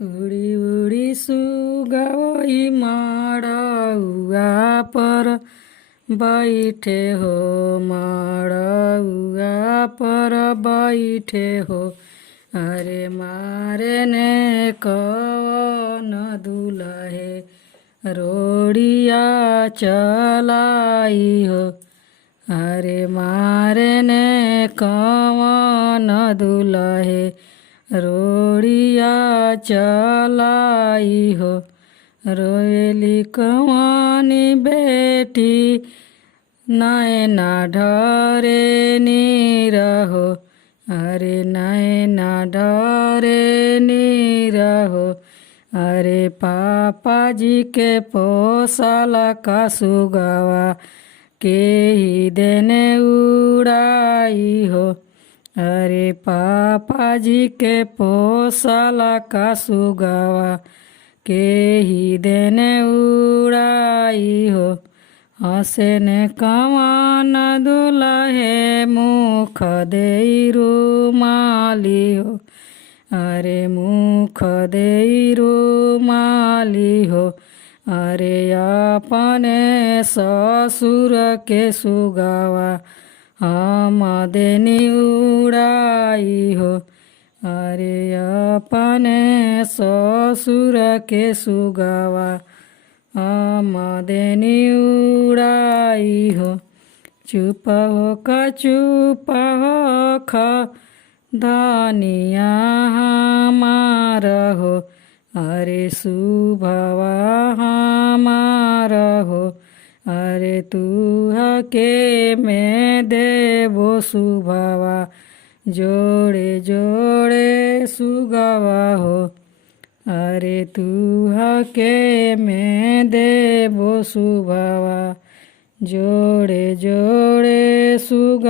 उड़ी उड़ी सुगवई मड़उआ पर बैठे हो, मड़उआ पर बैठे हो। अरे मारे ने कवन दुलहे रोड़िया चलाई हो। अरे मारे ने कवन दुलहे रोड़िया चलाई हो। रोएली कवनी बेटी नैना ढरे नीरहो। अरे नैना ढरे नीरहो। अरे पापा जी के पोसल का सुगवा के ही देने उड़ाई हो। अरे पापा जी के पोसल का सुगवा के ही देने उड़ाई हो। हसे ने कवन दुलहे मुख देई रुमाली हो। अरे मुख देई रुमाली हो। अरे अपने ससुर के सुगवा हम देनी उड़ाई हो। अरे अपने ससुर के सुगवा हम देनी उड़ाई हो। चुप हो क चुप हो ख धनिया हमार हो। अरे सुभवा हमार हो। अरे तू के मैं देवो सुभवा जोड़े जोड़े सुगवा हो। अरे तू के मैं देवो सुभवा जोड़े जोड़े सुगवा।